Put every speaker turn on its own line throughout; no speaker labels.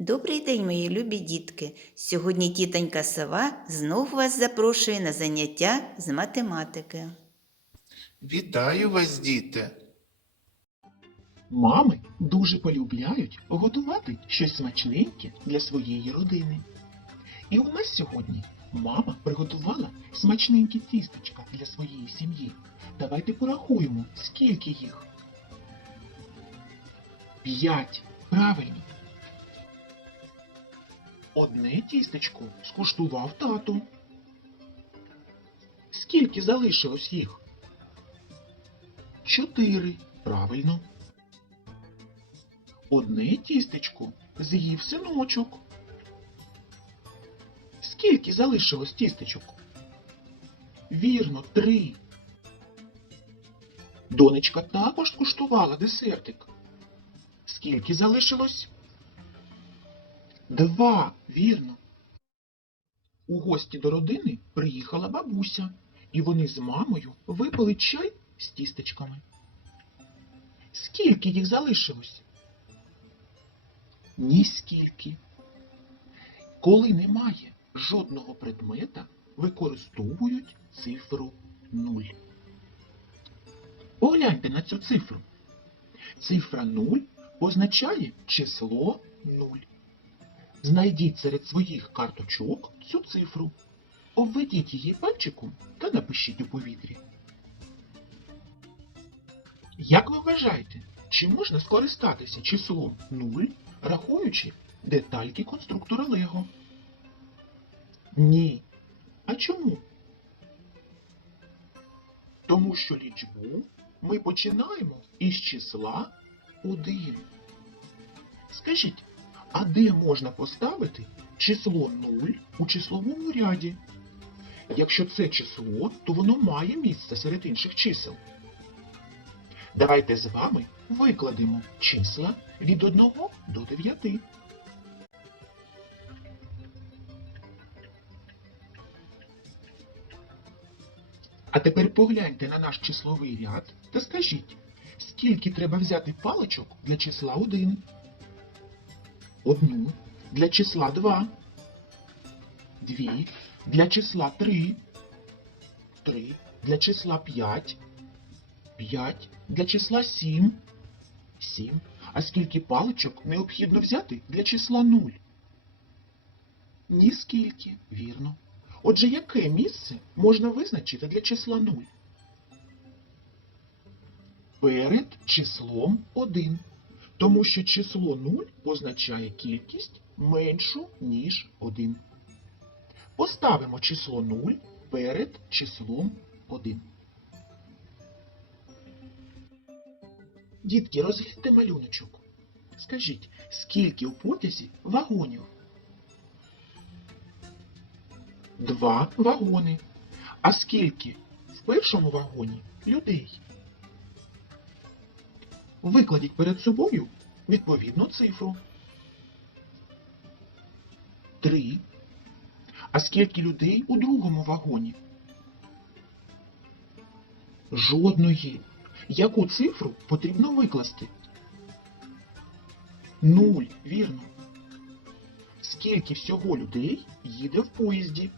Добрий день, мої любі дітки! Сьогодні тітонька сова знов вас запрошує на заняття з математики.
Вітаю вас, діти!
Мами дуже полюбляють готувати щось смачненьке для своєї родини. І у нас сьогодні мама приготувала смачненькі тістечка для своєї сім'ї. Давайте порахуємо, скільки їх. П'ять. Правильно. Одне тістечко скуштував тату. Скільки залишилось їх? Чотири. Правильно. Одне тістечко з'їв синочок. Скільки залишилось тістечок? Вірно, три. Донечка також скуштувала десертик. Скільки залишилось? Два, вірно. У гості до родини приїхала бабуся, і вони з мамою випили чай з тістечками. Скільки їх залишилось? Ніскільки. Коли немає жодного предмета, використовують цифру 0. Погляньте на цю цифру. Цифра 0 означає число 0. Знайдіть серед своїх карточок цю цифру. Обведіть її пальчиком та напишіть у повітрі. Як ви вважаєте, чи можна скористатися числом 0, рахуючи детальки конструктора Лего? Ні. А чому? Тому що лічбу ми починаємо із числа 1. Скажіть, а де можна поставити число 0 у числовому ряді? Якщо це число, то воно має місце серед інших чисел. Давайте з вами викладемо числа від 1 до 9. А тепер погляньте на наш числовий ряд та скажіть, скільки треба взяти паличок для числа 1? Одну для числа 2. Дві для числа 3. Три для числа 5. 5 для числа 7. 7. А скільки паличок необхідно взяти для числа 0? Ніскільки, вірно. Отже, яке місце можна визначити для числа 0? Перед числом 1. Тому що число 0 означає кількість меншу, ніж 1. Поставимо число 0 перед числом 1. Дітки, розгляньте малюночок. Скажіть, скільки у потязі вагонів? Два вагони. А скільки в першому вагоні людей? Викладіть перед собою відповідну цифру. Три. А скільки людей у другому вагоні? Жодної. Яку цифру потрібно викласти? Нуль, вірно. Скільки всього людей їде в поїзді?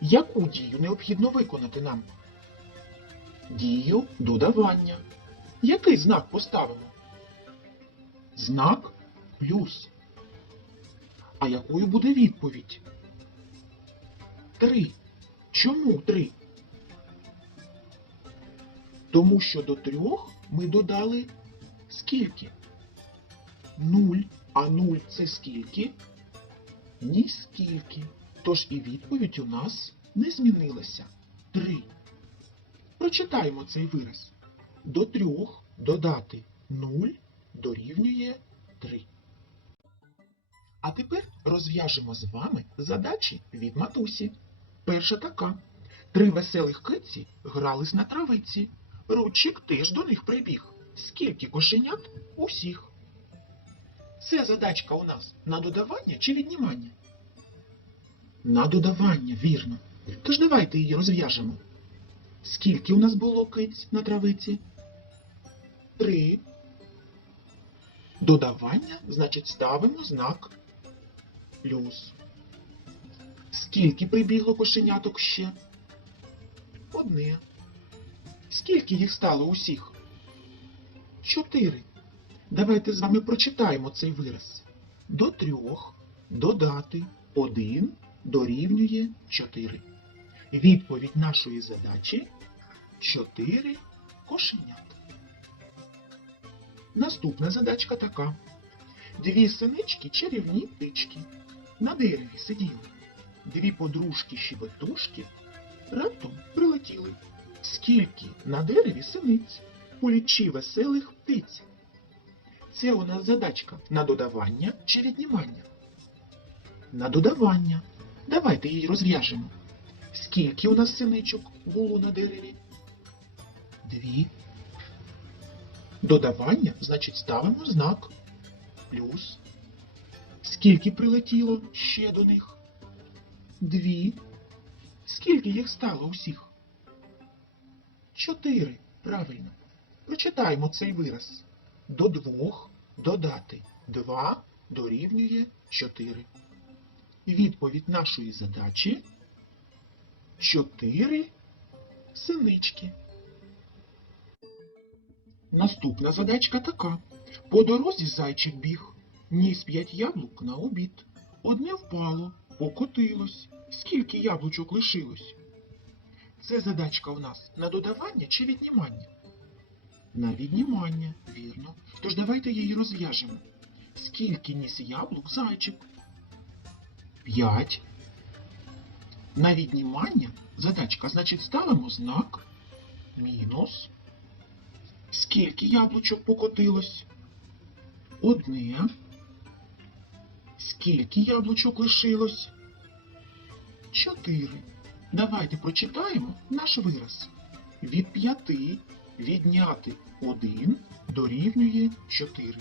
Яку дію необхідно виконати нам? Дію додавання. Який знак поставимо? Знак плюс. А якою буде відповідь? Три. Чому три? Тому що до трьох ми додали скільки? Нуль. А нуль це скільки? Ніскільки. Тож і відповідь у нас не змінилася. Три. Прочитаємо цей вираз. До трьох додати нуль дорівнює три. А тепер розв'яжемо з вами задачі від матусі. Перша така. Три веселих киці грались на травиці. Ручик теж до них прибіг. Скільки кошенят? Усіх. Це задачка у нас на додавання чи віднімання? На додавання, вірно. Тож давайте її розв'яжемо. Скільки у нас було киць на травиці? Три. Додавання, значить, ставимо знак плюс. Скільки прибігло кошеняток ще? Одне. Скільки їх стало усіх? Чотири. Давайте з вами прочитаємо цей вираз. До трьох додати один дорівнює чотири. Відповідь нашої задачі чотири кошенят. Наступна задачка така. Дві синички чарівні птички. На дереві сиділи. Дві подружки щебетушки раптом прилетіли. Скільки на дереві синиць, полічи веселих птиць. Це у нас задачка на додавання чи віднімання. На додавання. Давайте її розв'яжемо. Скільки у нас синичок було на дереві? Дві. Додавання, значить, ставимо знак плюс. Скільки прилетіло ще до них? Дві. Скільки їх стало усіх? Чотири. Правильно. Прочитаємо цей вираз. До двох додати два дорівнює чотири. Відповідь нашої задачі чотири синички. Наступна задачка така. По дорозі зайчик біг, ніс п'ять яблук на обід. Одне впало, покотилось. Скільки яблучок лишилось? Це задачка у нас на додавання чи віднімання? На віднімання, вірно. Тож давайте її розв'яжемо. Скільки ніс яблук зайчик? П'ять. На віднімання задачка, значить, ставимо знак мінус. Скільки яблучок покотилось? Одне. Скільки яблучок лишилось? Чотири. Давайте прочитаємо наш вираз. Від п'яти відняти один дорівнює чотири.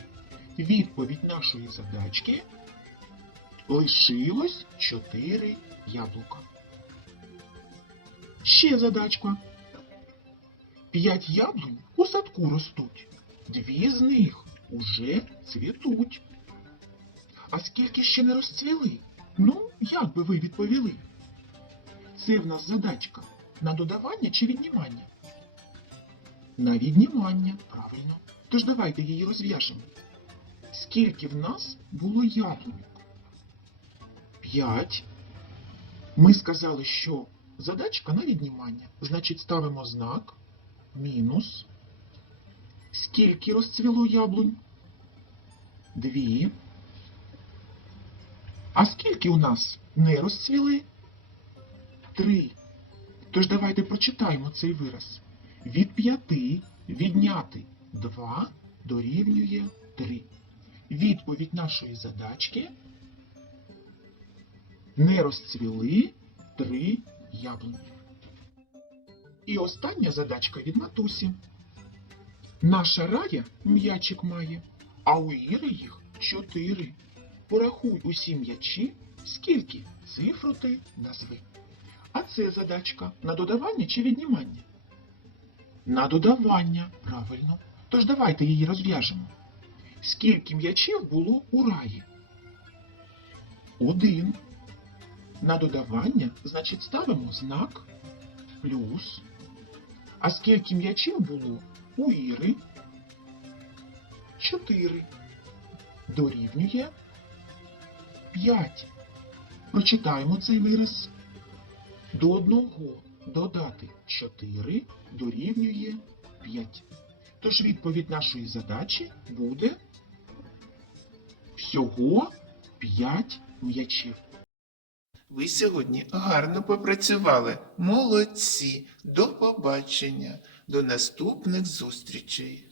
Відповідь нашої задачки лишилось чотири яблука. Ще задачка. П'ять яблунь у садку ростуть. Дві з них уже цвітуть. А скільки ще не розцвіли? Ну, як би ви відповіли? Це в нас задачка на додавання чи віднімання? На віднімання, правильно. Тож давайте її розв'яжемо. Скільки в нас було яблуньок? П'ять. Ми сказали, що задачка на віднімання. Значить, ставимо знак мінус. Скільки розцвіло яблунь? Дві. А скільки у нас не розцвіли? Три. Тож давайте прочитаємо цей вираз. Від п'яти відняти два дорівнює три. Відповідь нашої задачки не розцвіли три яблуні. І остання задачка від матусі. Наша рая м'ячик має, а у Іри їх чотири. Порахуй усі м'ячі, скільки цифру ти назви. А це задачка на додавання чи віднімання? На додавання, правильно. Тож давайте її розв'яжемо. Скільки м'ячів було у раї? Один. На додавання, значить, ставимо знак плюс. А скільки м'ячів було у Іри? Чотири. Дорівнює п'ять. Прочитаємо цей вираз. До одного додати 4 дорівнює 5. Тож відповідь нашої задачі буде всього 5 м'ячів.
Ви сьогодні гарно попрацювали. Молодці. До побачення. До наступних зустрічей.